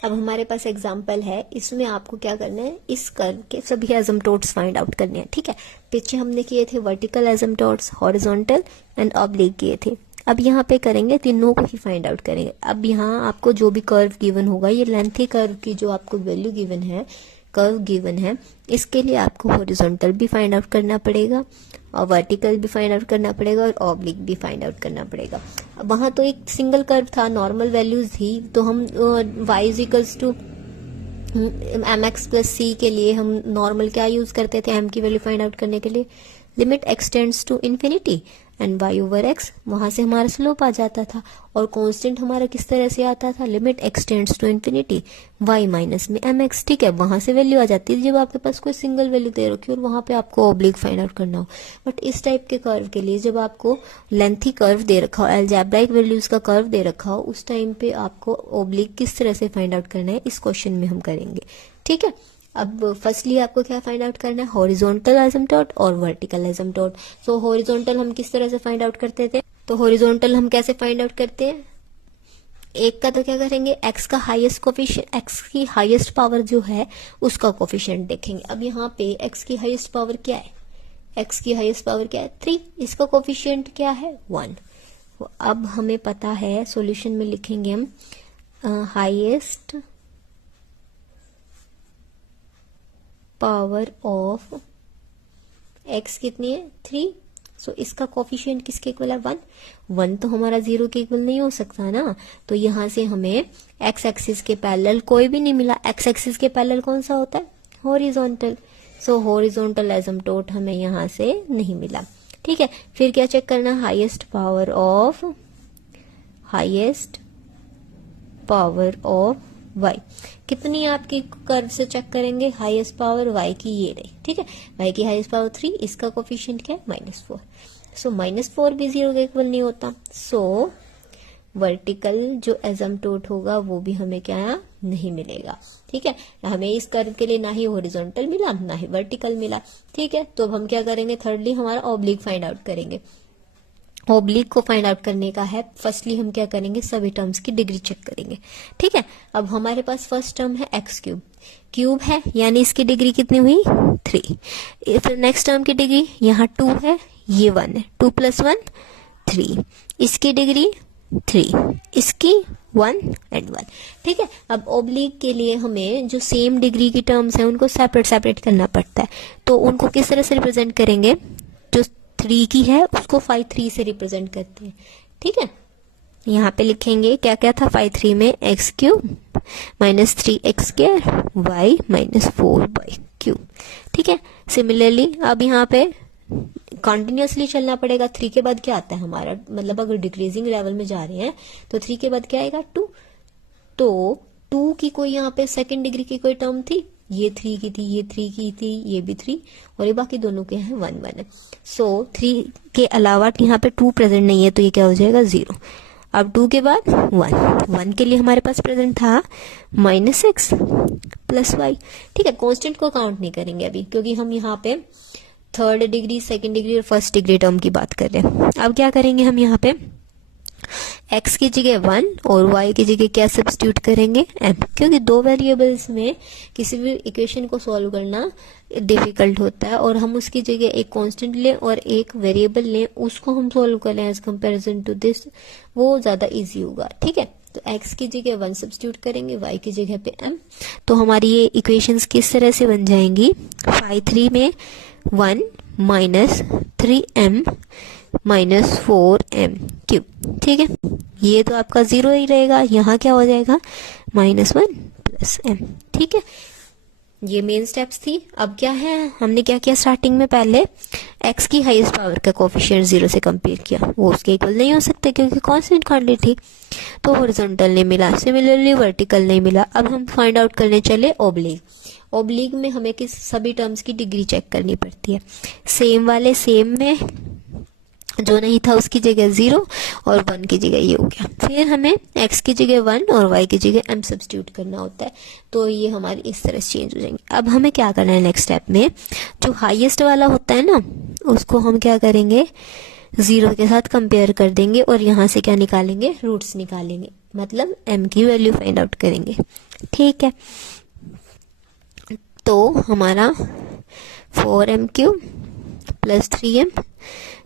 अब हमारे पास एग्जाम्पल है, इसमें आपको क्या करना है, इस कर्व के सभी एसिम्पटोट्स फाइंड आउट करने हैं। ठीक है, पीछे हमने किए थे वर्टिकल एसिम्पटोट्स, हॉरिजॉन्टल एंड ऑब्लिक किए थे। अब यहाँ पे करेंगे, तीनों को ही फाइंड आउट करेंगे। अब यहाँ आपको जो भी कर्व गिवन होगा, ये लेंथी कर्व की जो आपको वैल्यू गिवन है, कर्व गिवन है, इसके लिए आपको हॉरिजॉन्टल भी फाइंड आउट करना पड़ेगा और वर्टिकल भी फाइंड आउट करना पड़ेगा और ऑब्लिक भी फाइंड आउट करना पड़ेगा। वहां तो एक सिंगल कर्व था, नॉर्मल वैल्यूज थी, तो हम y equals to mx plus c के लिए हम नॉर्मल क्या यूज करते थे m की वैल्यू फाइंड आउट करने के लिए, limit extends to infinity and y over x, वहां से हमारा स्लोप आ जाता था। और कांस्टेंट हमारा किस तरह से आता था, limit extends to infinity y minus में mx। ठीक है, वहां से वैल्यू आ जाती है जब आपके पास कोई सिंगल वैल्यू दे रखी हो और वहां पे आपको ऑब्लिक फाइंड आउट करना हो। बट इस टाइप के कर्व के लिए जब आपको लेंथी कर्व दे रखा हो, अलजेब्राइक वैल्यूज का कर्व दे रखा हो, उस टाइम पे आपको ऑब्लिक किस तरह से फाइंड आउट करना है, इस क्वेश्चन में हम करेंगे। ठीक है, अब फर्स्टली आपको क्या फाइंड आउट करना है, हॉरिजॉन्टल एसिम्पटोट और वर्टिकल एसिम्पटोट। सो हॉरिजॉन्टल हम किस तरह से फाइंड आउट करते थे, तो हॉरिजॉन्टल हम कैसे फाइंड आउट करते हैं, एक का तो क्या करेंगे, x का हाईएस्ट कोफिशिएंट, x की हाईएस्ट पावर जो है उसका कोफिशिएंट देखेंगे। अब यहाँ पे x की हाईएस्ट पावर क्या है, x की हाईएस्ट पावर क्या है 3, इसका कोफिशिएंट क्या है 1। अब हमें पता है, सॉल्यूशन में लिखेंगे हम हाईएस्ट पावर ऑफ x कितनी है 3, सो इसका कोफिशिएंट किसके इक्वल है 1। 1 तो हमारा 0 के इक्वल नहीं हो सकता ना, तो यहां से हमें x एक्सिस के पैरेलल कोई भी नहीं मिला। x एक्सिस के पैरेलल कौन सा होता है, हॉरिजॉन्टल। सो हॉरिजॉन्टल एसिम्पटोट हमें यहां से नहीं मिला। ठीक है, फिर क्या चेक करना, हाईएस्ट पावर ऑफ y कितनी आपकी कर्व से चेक करेंगे, हाईएस्ट पावर y की ये रही। ठीक है, y की हाईएस्ट पावर 3, इसका कोफिशिएंट क्या है -4। सो -4 भी 0 के इक्वल नहीं होता। सो वर्टिकल जो एसिम्पटोट होगा वो भी हमें क्या नहीं मिलेगा। ठीक है, हमें इस कर्व के लिए ना ही हॉरिजॉन्टल मिला ना ही वर्टिकल मिला। ठीक है, तो अब हम क्या करेंगे, थर्डली हमारा ऑब्लिक फाइंड आउट करेंगे। ऑब्लिक को फाइंड आउट करने का है, फर्स्टली हम क्या करेंगे, सभी टर्म्स की डिग्री चेक करेंगे। ठीक है, अब हमारे पास फर्स्ट टर्म है x क्यूब, क्यूब है यानी इसकी डिग्री कितनी हुई 3। फिर नेक्स्ट टर्म की डिग्री, यहाँ 2 है, ये 1 है, 2 + 1 3, इसकी डिग्री 3, इसकी 1 एंड 1। ठीक है, अब ऑब्लिक के लिए हमें जो सेम डिग्री की टर्म्स हैं उनको सेपरेट करना पड़ता है, तो उनको किस तरह से रिप्रेजेंट करेंगे, जो 3 की है उसको 5 से रिप्रेजेंट करते हैं। ठीक है, यहाँ पे लिखेंगे क्या क्या था 5 में, x cube -3x² y -4y³। ठीक है, सिमिलरली अब यहाँ पे कंटिन्यूअसली चलना पड़ेगा। 3 के बाद क्या आता है हमारा, मतलब अगर डिक्रीजिंग लेवल में जा रहे हैं तो 3 के बाद क्या आएगा 2। तो 2 की कोई यहाँ पे सेकंड डिग्री की कोई टर्म थी, ये 3 की थी, ये 3 की थी, ये भी 3, और ये बाकी दोनों के हैं 1 1 है। सो 3 के अलावा यहाँ पे 2 प्रेजेंट नहीं है, तो ये क्या हो जाएगा 0। अब 2 के बाद 1 के लिए हमारे पास प्रेजेंट था -x + y। ठीक है, कांस्टेंट को काउंट नहीं करेंगे अभी, क्योंकि हम यहाँ पे थर्ड डिग्री, सेकंड डिग्री और फर्स्ट डिग्री टर्म की बात कर रहे हैं। अब क्या करेंगे, हम यहाँ पे x की जगह 1 और y की जगह क्या सब्स्टिट्यूट करेंगे m, क्योंकि दो वेरिएबल्स में किसी भी इक्वेशन को सॉल्व करना डिफिकल्ट होता है, और हम उसकी जगह एक कांस्टेंट लें और एक वेरिएबल लें, उसको हम सॉल्व करें एज कंपैरिजन टू दिस, वो ज्यादा इजी होगा। ठीक है, तो x की जगह 1 सब्स्टिट्यूट करेंगे, y की जगह पे m, तो हमारी ये इक्वेशंस किस तरह से बन जाएंगी, 5 में 1 -3m -4m³। ठीक है, ये तो आपका 0 ही रहेगा, यहाँ क्या हो जाएगा -1 + m। ठीक है, ये मेन स्टेप्स थी। अब क्या है, हमने क्या किया स्टार्टिंग में, पहले x की हाईएस्ट पावर का कोफिशिएंट 0 से कंपेयर किया, वो उसके इक्वल नहीं हो सकते क्योंकि कांस्टेंट क्वांटिटी थी, तो हॉरिजॉन्टल नहीं मिला, सिमिलरली वर्टिकल नहीं मिला। अब हम फाइंड आउट करने चले ऑब्लिक। ऑब्लिक में हमें किस सभी टर्म्स की डिग्री चेक करनी पड़ती है, सेम वाले सेम में, जो नहीं था उसकी जगह 0 और 1 की जगह ये हो गया। फिर हमें x की जगह 1 और y की जगह m सब्स्टिट्यूट करना होता है, तो ये हमारी इस तरह से चेंज हो जाएंगे। अब हमें क्या करना है, नेक्स्ट स्टेप में जो हाईएस्ट वाला होता है ना, उसको हम क्या करेंगे 0 के साथ कंपेयर कर देंगे और यहाँ से क्या निकालेंगे, रूट्स निकालेंगे। मतलब m की वैल्यू फाइंड आउट करेंगे। ठीक है, तो हमारा 4m³ प्लस 3m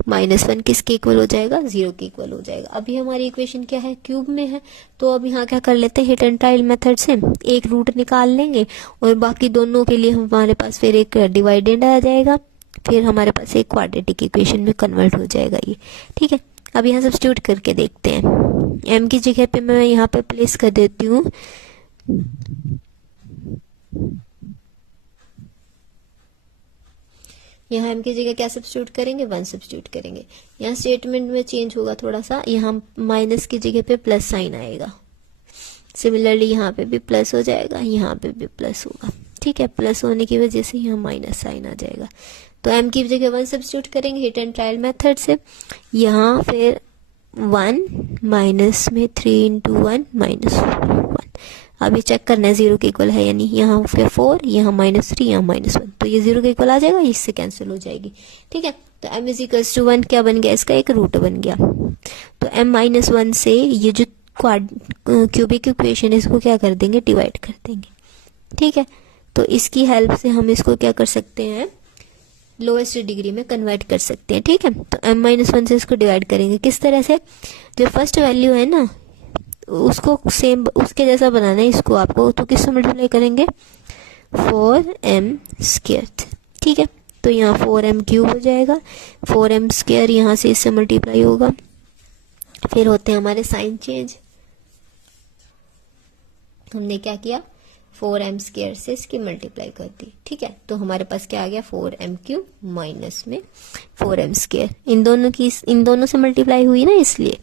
माइनस 1 किसके इक्वल हो जाएगा, 0 के इक्वल हो जाएगा। अभी हमारी इक्वेशन क्या है, क्यूब में है, तो अब यहाँ क्या कर लेते हैं, हिट एंड ट्रायल मेथड से एक रूट निकाल लेंगे और बाकी दोनों के लिए हमारे पास फिर एक डिवाइडेंड आ जाएगा, फिर हमारे पास एक क्वाड्रेटिक इक्वेशन में कन्वर्ट हो जाएगा ये। ठीक है, अब यहाँ सब्स्टिट्यूट करके देखते हैं। m की जगह पे मैं यहाँ पे प्लेस कर देती हूँ यहाँ m की जगह क्या सब्स्टिट्यूट करेंगे, 1 सब्स्टिट्यूट करेंगे। यहाँ स्टेटमेंट में चेंज होगा थोड़ा सा, यहाँ माइनस की जगह पे प्लस साइन आएगा। सिमिलरली यहाँ पे भी प्लस हो जाएगा, यहाँ पे भी प्लस होगा। ठीक है, प्लस होने की वजह से यहाँ माइनस साइन आ जाएगा। तो m की जगह 1 सब्स्टिट्यूट करेंगे हिट एंड ट्रायल मेथड से। यहाँ फिर 1 माइनस में 3 इंटू 1 माइनस 1। अभी चेक करना है 0 के इक्वल है यानी, यहाँ फिर 4, यहाँ -3, यहाँ -1, तो ये 0 के इक्वल आ जाएगा, इससे कैंसिल हो जाएगी। ठीक है, तो m इज टू 1 क्या बन गया, इसका एक रूट बन गया। तो m-1 से ये जो क्यूबिक इक्वेशन है इसको क्या कर देंगे, डिवाइड कर देंगे। ठीक है, तो इसकी हेल्प से हम इसको क्या कर सकते हैं, लोएस्ट डिग्री में कन्वर्ट कर सकते हैं। ठीक है, तो m-1 से इसको डिवाइड करेंगे किस तरह से, जो फर्स्ट वैल्यू है ना उसको सेम उसके जैसा बनाना है इसको आपको, तो किससे मल्टीप्लाई करेंगे, 4m²। ठीक है, तो यहाँ 4m³ हो जाएगा, 4m² यहाँ से इससे मल्टीप्लाई होगा। फिर होते हैं हमारे साइन चेंज। हमने क्या किया, 4m² से इसकी मल्टीप्लाई कर दी। ठीक है, तो हमारे पास क्या आ गया, 4m³ माइनस में 4m²। इन दोनों से मल्टीप्लाई हुई ना, इसलिए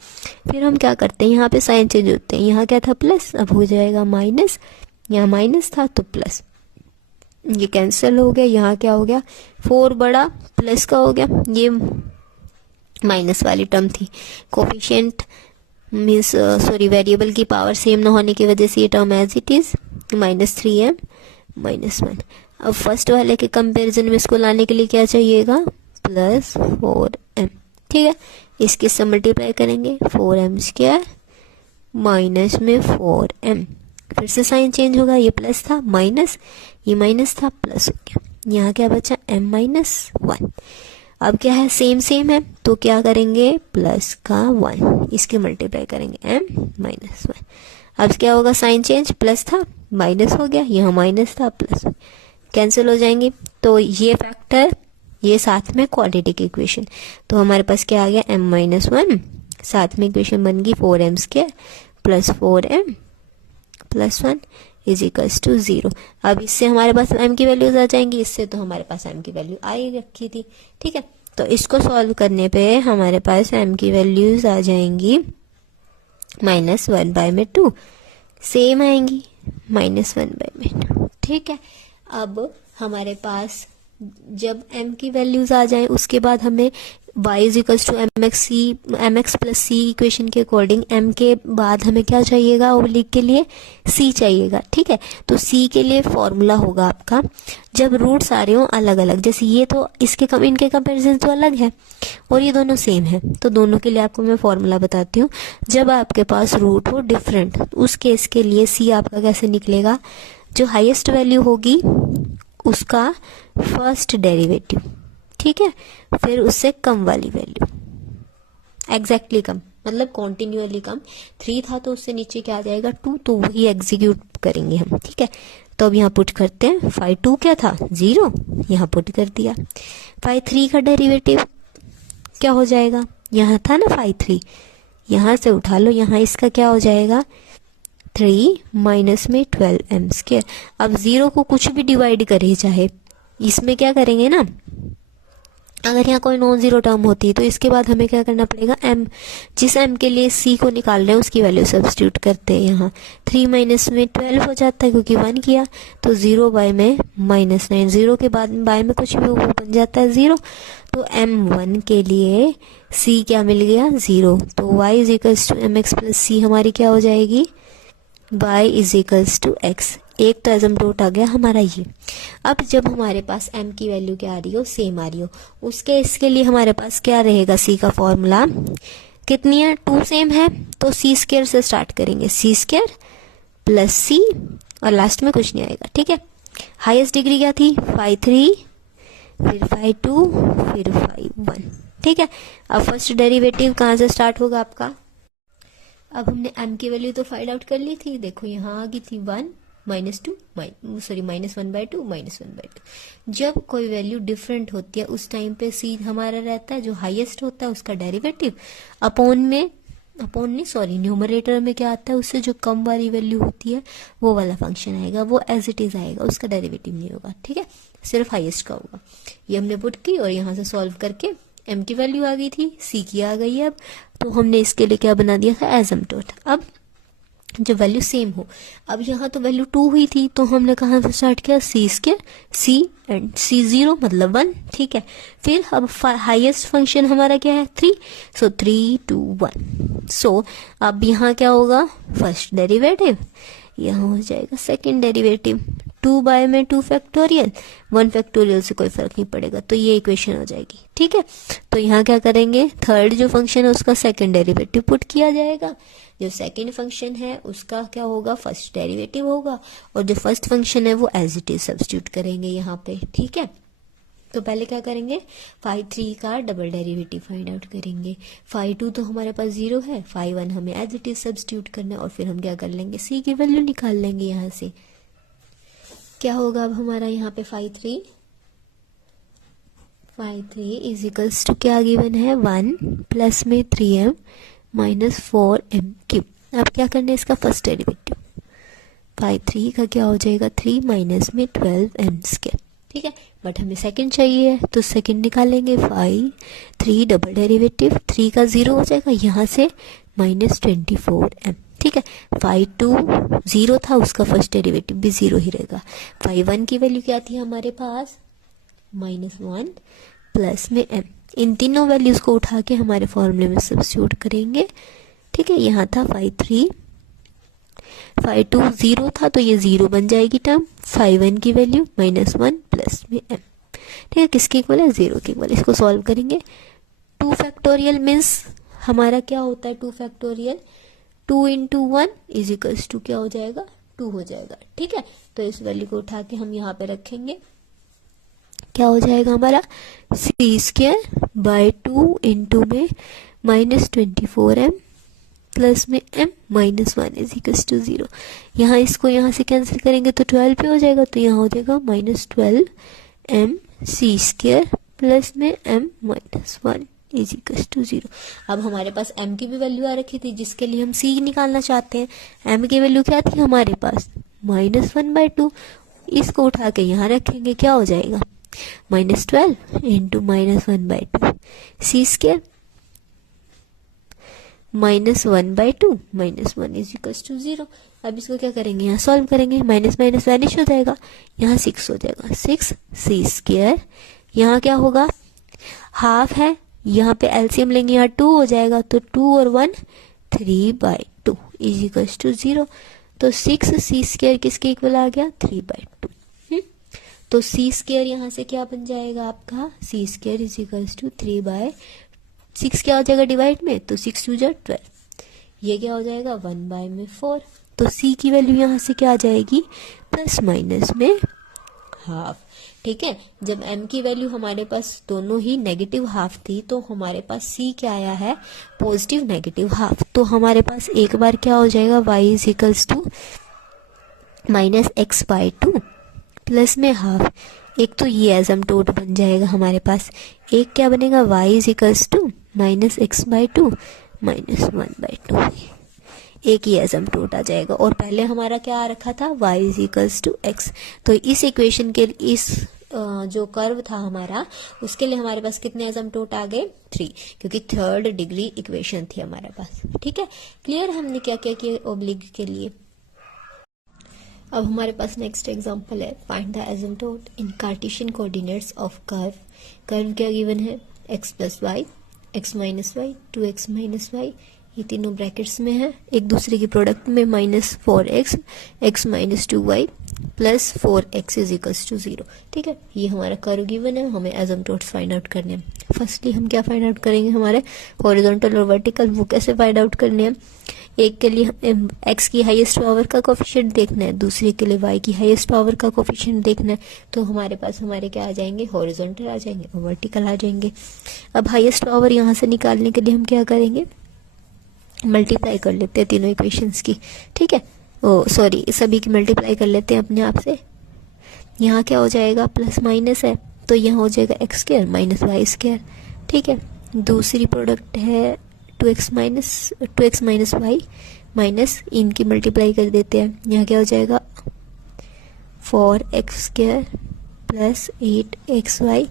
फिर हम क्या करते हैं, यहाँ पे साइन चेंज होते हैं। यहाँ क्या था प्लस, अब हो जाएगा माइनस, यहाँ माइनस था तो प्लस, ये कैंसिल हो गया। यहाँ क्या हो गया, 4 बड़ा प्लस का हो गया, ये माइनस वाली टर्म थी। कोफिशिएंट मीन्स वेरिएबल की पावर सेम ना होने की वजह से ये term as it is -3m -1। अब फर्स्ट वाले के कंपैरिजन में इसको लाने के लिए क्या चाहिएगा, +4m। ठीक है, इसके से मल्टीप्लाई करेंगे, 4m² माइनस में 4m। फिर से साइन चेंज होगा, ये प्लस था माइनस, ये माइनस था प्लस हो गया। यहाँ क्या बचा, m-1। अब क्या है, सेम है, तो क्या करेंगे, प्लस का 1 इसके मल्टीप्लाई करेंगे, m-1। अब क्या होगा, साइन चेंज, प्लस था माइनस हो गया, यहाँ माइनस था प्लस, कैंसिल हो जाएंगे। तो ये फैक्टर, ये साथ में क्वाड्रेटिक इक्वेशन, तो हमारे पास क्या आ गया, m-1, साथ में इक्वेशन बन गई 4m² plus 4m plus 1 is equals to 0। अब इससे हमारे पास m की वैल्यूज आ जाएंगी, इससे तो हमारे पास m की वैल्यू आ ही रखी थी। ठीक है, तो इसको सॉल्व करने पे हमारे पास m की वैल्यूज आ जाएंगी -1/2, सेम आएंगी -1/2। ठीक है, अब हमारे पास जब m की वैल्यूज आ जाएं उसके बाद हमें y is equals to mx plus c equation के अकॉर्डिंग m के बाद हमें क्या चाहिएगा, ओब्लिक के लिए c चाहिएगा। ठीक है, तो c के लिए फॉर्मूला होगा आपका, जब रूट्स आ रहे हो अलग अलग, जैसे ये तो इनके कंपैरिजन तो अलग है और ये दोनों सेम है, तो दोनों के लिए आपको मैं फॉर्मूला बताती हूँ। जब आपके पास रूट हो डिफरेंट, उस केस के लिए c आपका कैसे निकलेगा, जो हाईएस्ट वैल्यू होगी उसका फर्स्ट डेरिवेटिव। ठीक है, फिर उससे कम वाली वैल्यू, एग्जैक्टली कम मतलब कॉन्टिन्यूअली कम। 3 था तो उससे नीचे क्या आ जाएगा, 2, तो वही एग्जीक्यूट करेंगे हम। ठीक है, तो अब यहाँ पुट करते हैं, 5/2 क्या था, 0, यहाँ पुट कर दिया। 5/3 का डेरिवेटिव क्या हो जाएगा, यहाँ था ना 5/3, यहाँ से उठा लो, यहाँ इसका क्या हो जाएगा, 3 माइनस में 12m²। अब 0 को कुछ भी डिवाइड करे चाहे, इसमें क्या करेंगे ना, अगर यहाँ कोई नॉन जीरो टर्म होती है तो इसके बाद हमें क्या करना पड़ेगा, m जिस m के लिए c को निकाल रहे हैं उसकी वैल्यू सब्स्टिट्यूट करते हैं। यहाँ 3 माइनस में 12 हो जाता है क्योंकि 1 किया, तो 0 बाय में -9, 0 के बाद बाय में कुछ भी वो बन जाता है 0। तो m1 के लिए c क्या मिल गया, 0। तो y is equals to mx plus c हमारी क्या हो जाएगी, y is equals to x। एक तो एसिम्प्टोट आ गया हमारा ये। अब जब हमारे पास m की वैल्यू क्या आ रही हो, सेम आ रही हो, उसके इसके लिए हमारे पास क्या रहेगा, c का फॉर्मूला कितनी है, 2 सेम है, तो सी स्क्वायर से स्टार्ट करेंगे, सी स्क्वायर प्लस सी और लास्ट में कुछ नहीं आएगा, ठीक है। हाईएस्ट डिग्री क्या थी, 5/3, फिर 5/2, फिर 5/1, ठीक है। अब फर्स्ट डेरिवेटिव कहाँ से स्टार्ट होगा आपका, अब हमने m की वैल्यू तो फाइंड आउट कर ली थी, देखो यहाँ आ गई थी 1 -2 -1/2 -1/2। जब कोई वैल्यू डिफरेंट होती है उस टाइम पे c हमारा रहता है जो हाईएस्ट होता है उसका डेरिवेटिव, न्यूमरेटर में क्या आता है, उससे जो कम वाली वैल्यू होती है वो वाला फंक्शन आएगा, वो एज इट इज आएगा, उसका डेरिवेटिव नहीं होगा, ठीक है, सिर्फ हाईएस्ट का होगा। ये हमने पुट की और यहाँ से सॉल्व करके m की वैल्यू आ गई थी, c की आ गई है, अब तो हमने इसके लिए क्या बना दिया था, एसिम्प्टोट। अब जो वैल्यू सेम हो, अब यहाँ तो वैल्यू 2 हुई थी तो हमने कहाँ से स्टार्ट किया, c square, c and c 0 मतलब 1, ठीक है। फिर अब हाईएस्ट फंक्शन हमारा क्या है, 3, सो 3 2 1। सो अब यहाँ क्या होगा, फर्स्ट डेरिवेटिव, यहाँ हो जाएगा सेकंड डेरिवेटिव, 2 बाय में 2 फैक्टोरियल, 1 फैक्टोरियल से कोई फर्क नहीं पड़ेगा, तो ये इक्वेशन हो जाएगी, ठीक है। तो यहाँ क्या करेंगे, थर्ड जो फंक्शन है उसका सेकंड डेरिवेटिव पुट किया जाएगा, जो सेकंड फंक्शन है उसका क्या होगा, फर्स्ट डेरिवेटिव होगा, और जो फर्स्ट फंक्शन है वो एज इट इज सब्स्टिट्यूट करेंगे यहाँ पे, ठीक है। तो पहले क्या करेंगे, 5/3 का डबल डेरिवेटिव फाइंड आउट करेंगे, 5/2 तो हमारे पास 0 है, 5/1 हमें एज इट इज सब्स्टिट्यूट करना है, और फिर हम क्या कर लेंगे, c की वैल्यू निकाल लेंगे यहाँ से। क्या होगा अब हमारा यहाँ पे 5/3 इज इक्वल्स टू क्या गिवन है, 1 प्लस में 3m माइनस 4m³। अब क्या करना है, इसका फर्स्ट डेरिवेटिव, 5/3 का क्या हो जाएगा, 3 माइनस में 12m², ठीक है। बट हमें सेकंड चाहिए तो सेकंड निकालेंगे, 5/3 डबल डेरिवेटिव, 3 का 0 हो जाएगा, यहाँ से -24m, ठीक है। 5/2 0 था, उसका फर्स्ट डेरिवेटिव भी 0 ही रहेगा। 5/1 की वैल्यू क्या थी हमारे पास, -1 प्लस में m, इन तीनों वैल्यूज को उठा के हमारे फॉर्मूले में सब्स्टिट्यूट करेंगे, ठीक है। यहाँ था 5/3, 5/2 0 था तो ये 0 बन जाएगी टर्म, 5/1 की वैल्यू -1 प्लस में m, ठीक है। किसके इक्वल है, 0 के इक्वल। इसको सॉल्व करेंगे, 2 फैक्टोरियल मीन्स हमारा क्या होता है, 2 फैक्टोरियल 2 × 1 इज इक्वल्स टू क्या हो जाएगा, 2 हो जाएगा, ठीक है। तो इस वैल्यू को उठा के हम यहाँ पे रखेंगे, क्या हो जाएगा हमारा, c स्क्वायर बाय 2 इंटू में -24m प्लस में m -1 इज इक्वल्स टू 0। यहाँ इसको यहाँ से कैंसिल करेंगे तो 12 पे हो जाएगा, तो यहाँ हो जाएगा -12m c स्क्वायर प्लस में m -1 इज इक्वल्स टू 0। अब हमारे पास m की भी वैल्यू आ रखी थी जिसके लिए हम c निकालना चाहते हैं। m की वैल्यू क्या थी हमारे पास, -1/2, इसको उठा के यहाँ रखेंगे, क्या हो जाएगा, -12 into -1/2 c square -1/2 -1 is equals to 0। अब इसको क्या करेंगे, यहाँ सॉल्व करेंगे, माइनस माइनस वैनिश हो जाएगा, यहाँ 6 हो जाएगा, 6 c स्क्वायर, यहाँ क्या होगा, हाफ है, यहाँ पे एलसीएम लेंगे, यहाँ 2 हो जाएगा, तो 2 और 1 3/2 इज इक्वल्स टू 0। तो 6 c स्क्वायर किसके इक्वल आ गया, 3/2। तो c स्क्वायर यहाँ से क्या बन जाएगा आपका, c square is equals to 3/6 क्या हो जाएगा डिवाइड में, तो 6 2 जा 12, ये क्या हो जाएगा 1/4। तो c की वैल्यू यहाँ से क्या आ जाएगी, प्लस माइनस में हाफ, ठीक है। जब m की वैल्यू हमारे पास दोनों ही नेगेटिव हाफ थी तो हमारे पास c क्या आया है, पॉजिटिव नेगेटिव हाफ। तो हमारे पास एक बार क्या हो जाएगा, y is equals to -x/2 plus में हाफ, एक तो ये एसिम्प्टोट बन जाएगा हमारे पास, एक क्या बनेगा, y is equals to -x/2 -1/2, एक ही एसिम्प्टोट आ जाएगा। और पहले हमारा क्या आ रखा था, y is equals to x। तो इस इक्वेशन के इस जो कर्व था हमारा, उसके लिए हमारे पास कितने एसिम्प्टोट आ गए, 3, क्योंकि थर्ड डिग्री इक्वेशन थी हमारे पास, ठीक है। क्लियर, हमने क्या क्या किया ओब्लिक के लिए। अब हमारे पास नेक्स्ट एग्जांपल है, find the asymptote in Cartesian coordinates of curve. Curve क्या गिवन है, x + y, x - y, 2x - y, ये तीनों ब्रैकेट्स में है, एक दूसरे की प्रोडक्ट में -4x, x - 2y प्लस 4x इज इक्वल्स टू 0, ठीक है। ये हमारा कर्व गिवन है, हमें एसिम्प्टोट्स फाइंड आउट करने हैं। फर्स्टली हम क्या फाइंड आउट करेंगे, हमारे हॉरिजॉन्टल और वर्टिकल, वो कैसे फाइंड आउट करने हैं। एक के लिए एक्स की हाईएस्ट पावर का कोफिशिएंट देखना है, दूसरे के लिए वाई की हाईएस्ट पावर का कोफिशिएंट देखना है। तो हमारे पास हमारे क्या आ जाएंगे, हॉरिजॉन्टल आ जाएंगे और वर्टिकल आ जाएंगे। अब हाईएस्ट पावर यहाँ से निकालने के लिए हम क्या करेंगे, मल्टीप्लाई कर लेते हैं तीनों इक्वेशंस की, ठीक है। सॉरी, सभी की मल्टीप्लाई कर लेते हैं अपने आप से। यहाँ क्या हो जाएगा, प्लस माइनस है तो यहाँ हो जाएगा x square minus y square, ठीक है। दूसरी प्रोडक्ट है 2x माइनस वाई माइनस, इनकी मल्टीप्लाई कर देते हैं। यहाँ क्या हो जाएगा 4x square plus 8xy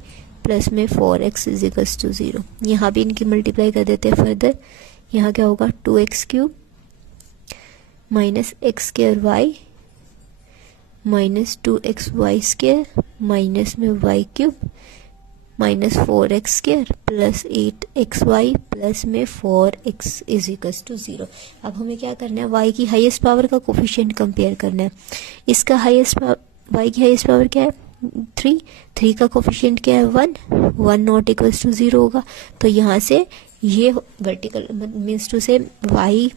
plus में 4x इज इक्वल्स टू 0। यहाँ भी इनकी मल्टीप्लाई कर देते हैं फर्दर। यहाँ क्या होगा 2x cube minus x square y minus 2xy square minus में y cube minus 4x square plus 8xy plus में 4x इज इक्वल्स टू 0। अब हमें क्या करना है, y की हाईएस्ट पावर का कोफिशिएंट कंपेयर करना है। इसका हाईएस्ट y की हाईएस्ट पावर क्या है 3 का कोफिशिएंट क्या है 1 नॉट इक्वल्स टू 0 होगा। तो यहाँ से ये वर्टिकल मीन्स टू से y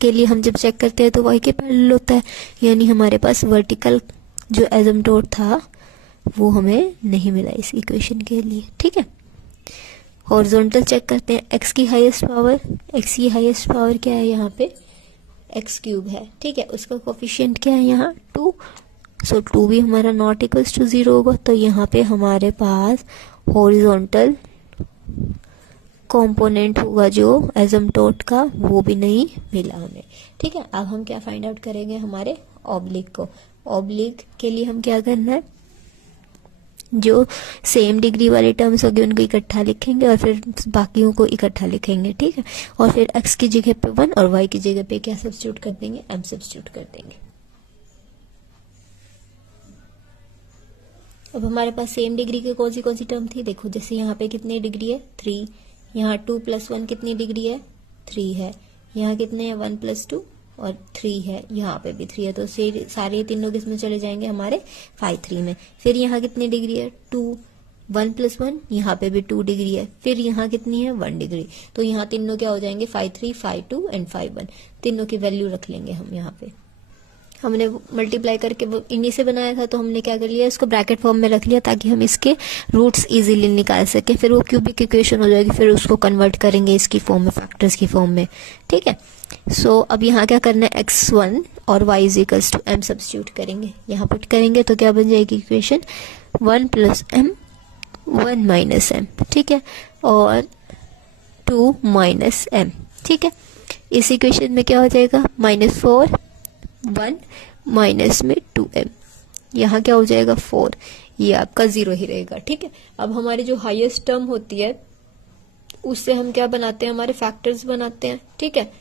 के लिए हम जब चेक करते हैं तो y के पैरेलल होता है, यानी हमारे पास वर्टिकल जो एसिम्पटोट था वो हमें नहीं मिला इस इक्वेशन के लिए, ठीक है। हॉरिजॉन्टल चेक करते हैं, x की हाईएस्ट पावर क्या है यहाँ पे x क्यूब है, ठीक है। उसका कोफिशिएंट क्या है यहाँ 2, सो 2 भी हमारा नॉट इक्वल्स टू 0 होगा। तो यहाँ पे हमारे पास हॉरिजॉन्टल कंपोनेंट होगा जो एसिम्पटोट का, वो भी नहीं मिला हमें, ठीक है। अब हम क्या फाइंड आउट करेंगे, हमारे ऑब्लिक को। ऑब्लिक के लिए हम क्या करना है, जो सेम डिग्री वाले टर्म्स होंगे उनको इकट्ठा लिखेंगे और फिर बाकियों को इकट्ठा लिखेंगे, ठीक है। और फिर x की जगह पे 1 और y की जगह पे क्या सब्स्टिट्यूट कर देंगे, m सब्स्टिट्यूट कर देंगे। अब हमारे पास सेम डिग्री के कौन सी टर्म थी, देखो जैसे यहाँ पे कितनी डिग्री है 3, यहाँ 2 + 1 कितनी डिग्री है 3 है, यहाँ कितने हैं 1 + 2 और 3 है, यहाँ पे भी 3 है। तो सारे तीनों किस में चले जाएंगे, हमारे 5 3 में। फिर यहाँ कितनी डिग्री है 2, 1 + 1, यहाँ पे भी 2 डिग्री है। फिर यहाँ कितनी है 1 डिग्री। तो यहाँ तीनों क्या हो जाएंगे 5 3, 5 2 एंड 5 1। तीनों की वैल्यू रख लेंगे हम। यहाँ पे हमने मल्टीप्लाई करके वो इन्हीं से बनाया था, तो हमने क्या कर लिया, इसको ब्रैकेट फॉर्म में रख लिया ताकि हम इसके रूट्स इजीली निकाल सके। फिर वो क्यूबिक इक्वेशन हो जाएगी, फिर उसको कन्वर्ट करेंगे इसकी फॉर्म में, फैक्टर्स की फॉर्म में, ठीक है। सो अब यहाँ क्या करना है, x1 और y is equals to m substitute करेंगे। यहाँ पुट करेंगे तो क्या बन जाएगी इक्वेशन 1 + m 1 - m, ठीक है, और 2 - m, ठीक है। इस इक्वेशन में क्या हो जाएगा -4 1 माइनस में 2m, यहाँ क्या हो जाएगा 4, ये आपका 0 ही रहेगा, ठीक है। अब हमारी जो हाईएस्ट टर्म होती है उससे हम क्या बनाते हैं, हमारे फैक्टर्स बनाते हैं, ठीक है।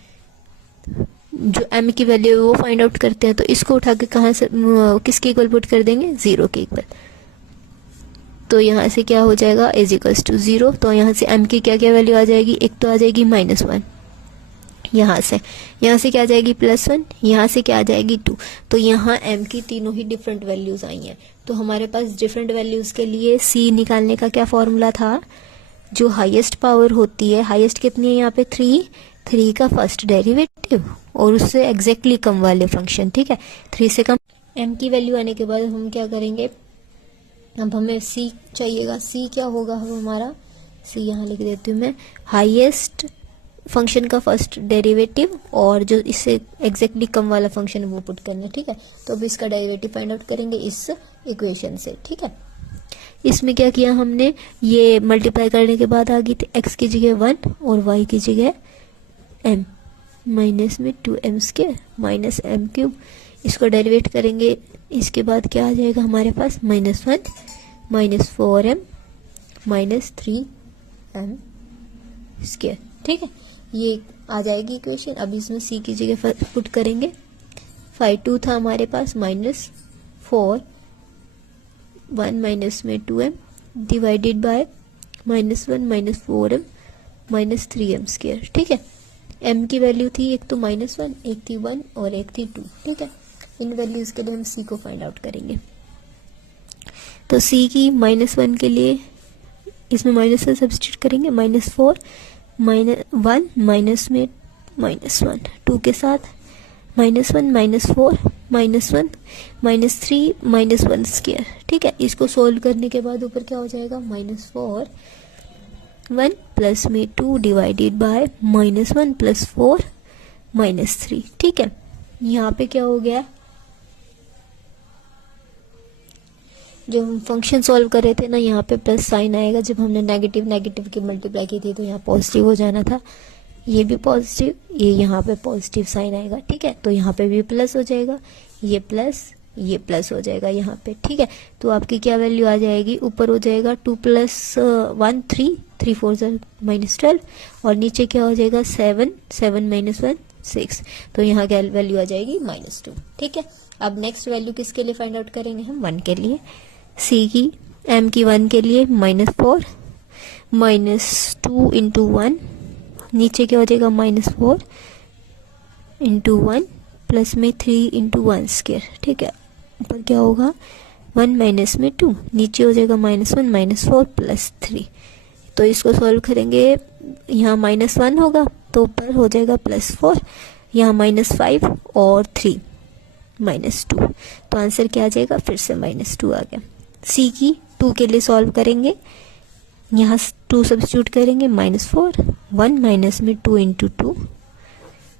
जो m की वैल्यू है वो फाइंड आउट करते हैं, तो इसको उठा के कहाँ से किसके इक्वल पुट कर देंगे 0 के इक्वल। तो यहाँ से क्या हो जाएगा इज इक्वल्स टू 0। तो यहाँ से m की क्या क्या वैल्यू आ जाएगी, एक तो आ जाएगी -1, यहाँ से क्या आ जाएगी +1, यहाँ से क्या आ जाएगी 2। तो यहाँ m की तीनों ही डिफरेंट वैल्यूज आई हैं। तो हमारे पास डिफरेंट वैल्यूज के लिए c निकालने का क्या फॉर्मूला था, जो हाईएस्ट पावर होती है, हाईएस्ट कितनी है यहाँ पे 3 का फर्स्ट डेरिवेटिव और उससे एग्जैक्टली कम वाले फंक्शन, ठीक है। 3 से कम m की वैल्यू आने के बाद हम क्या करेंगे, अब हमें c चाहिएगा। c क्या होगा, हमारा c यहाँ लिख देती हूँ मैं, हाईएस्ट फंक्शन का फर्स्ट डेरिवेटिव और जो इससे एग्जैक्टली कम वाला फंक्शन है वो पुट करना है, ठीक है। तो अब इसका डेरिवेटिव फाइंड आउट करेंगे इस इक्वेशन से, ठीक है। इसमें क्या किया हमने, ये मल्टीप्लाई करने के बाद आ गई थी x की जगह 1 और y की जगह m माइनस में 2m² माइनस m³ इसको डेरिवेट करेंगे। इसके बाद क्या आ जाएगा हमारे पास -1 -4m -3m², ठीक है। ये आ जाएगी इक्वेशन। अब इसमें c की जगह पुट करेंगे, 2 था हमारे पास -4 1 माइनस में 2m divided by -1 -4m -3m², ठीक है। m की वैल्यू थी एक तो -1, एक थी 1 और एक थी 2, ठीक है। इन वैल्यूज के लिए हम c को फाइंड आउट करेंगे। तो c की -1 के लिए इसमें माइनस से सब्स्टिट्यूट करेंगे, -4 -1 माइनस में -1, 2 के साथ -1 -4 -1 -3 -1 स्क्वायर। ठीक है, इसको सोल्व करने के बाद ऊपर क्या हो जाएगा, -4 1 प्लस में 2 डिवाइडेड बाय -1 + 4 -3। ठीक है, यहाँ पे क्या हो गया, जब हम फंक्शन सॉल्व कर रहे थे ना, यहाँ पे प्लस साइन आएगा। जब हमने नेगेटिव की मल्टीप्लाई की थी तो यहाँ पॉजिटिव हो जाना था, ये भी पॉजिटिव, ये यहाँ पे पॉजिटिव साइन आएगा। ठीक है, तो यहाँ पे भी प्लस हो जाएगा, ये प्लस हो जाएगा यहाँ पे। ठीक है, तो आपकी क्या वैल्यू आ जाएगी, ऊपर हो जाएगा 2 + 1 3 3 4 -12, और नीचे क्या हो जाएगा 7 7 -1 6। तो यहाँ क्या वैल्यू आ जाएगी -2। ठीक है, अब नेक्स्ट वैल्यू किसके लिए फाइंड आउट करेंगे हम, 1 के लिए, सी की एम की 1 के लिए -4 -2 × 1, नीचे क्या हो जाएगा -4 × 1 प्लस में 3 × 1 स्क्वायर। ठीक है, ऊपर क्या होगा 1 माइनस में 2, नीचे हो जाएगा -1 -4 + 3। तो इसको सॉल्व करेंगे, यहाँ -1 होगा तो ऊपर हो जाएगा +4, यहाँ -5 और 3 -2, तो आंसर क्या आ जाएगा, फिर से -2 आ गया। सी की 2 के लिए सॉल्व करेंगे, यहाँ 2 सब्स्टिट्यूट करेंगे, -4 1 माइनस में 2 × 2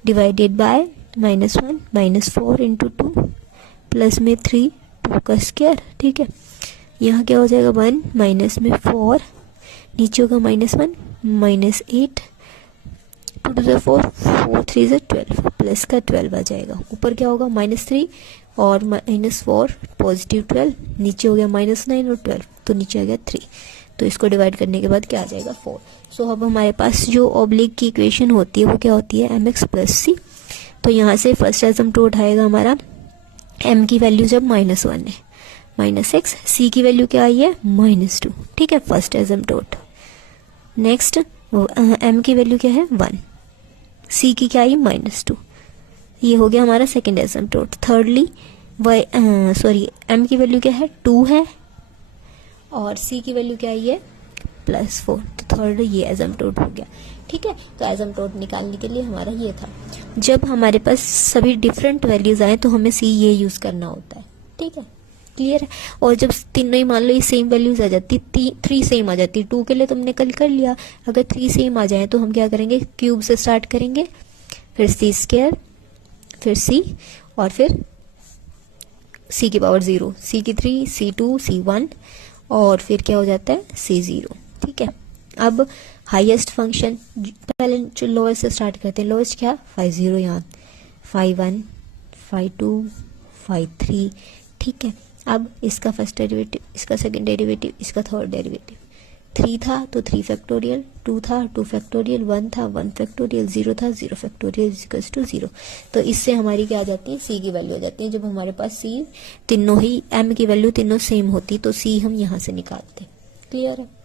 डिवाइडेड बाय -1 -4 × 2 प्लस में 3 2 का स्क्वायर। ठीक है, यहाँ क्या हो जाएगा 1 माइनस में 4, नीचे होगा -1 -8 2 to the 4 4 3 12 प्लस का 12 आ जाएगा। ऊपर क्या होगा -3 और -4 पॉजिटिव 12, नीचे हो गया -9 और 12, तो नीचे आ गया 3। तो इसको डिवाइड करने के बाद क्या आ जाएगा 4। सो अब हमारे पास जो ऑब्लिक की इक्वेशन होती है वो क्या होती है, mx + c। तो यहाँ से फर्स्ट एसिम्प्टोट आएगा हमारा, m की वैल्यू जब -1 है -x, c की वैल्यू क्या आई है -2। ठीक है, फर्स्ट एसिम्प्टोट। नेक्स्ट m की वैल्यू क्या है 1, c की क्या आई -2, ये हो गया हमारा सेकेंड एसिम्प्टोट। थर्डली m की वैल्यू क्या है 2 है और c की वैल्यू क्या आई है +4, तो थर्ड ये एसिम्प्टोट हो गया। ठीक है, तो एसिम्प्टोट निकालने के लिए हमारा ये था। जब हमारे पास सभी डिफरेंट वैल्यूज आए तो हमें c ये यूज करना होता है। ठीक है, क्लियर है। और जब तीनों ही मान लो ये सेम वैल्यूज आ जाती, 3 सेम आ जाती, 2 के लिए तुमने कल कर लिया, अगर 3 सेम आ जाए तो हम क्या करेंगे, क्यूब से स्टार्ट करेंगे, फिर c², फिर c, और फिर c की पावर 0, c की 3 c2 c1, और फिर क्या हो जाता है c0। ठीक है, अब हाईएस्ट फंक्शन, पहले लोएस्ट से स्टार्ट करते हैं। लोएस्ट क्या, 5 यहाँ 5 1 5 2 5 3। ठीक है, अब इसका फर्स्ट डेरिवेटिव, इसका सेकंड डेरिवेटिव, इसका थर्ड डेरिवेटिव। 3 था तो 3 फैक्टोरियल, 2 था 2 फैक्टोरियल, 1 था 1 फैक्टोरियल, 0 था 0 फैक्टोरियल इक्वल्स टू 0। तो इससे हमारी क्या आ जाती है, c की वैल्यू आ जाती है। जब हमारे पास c तीनों ही m की वैल्यू तीनों सेम होती तो c हम यहाँ से निकालते। क्लियर है।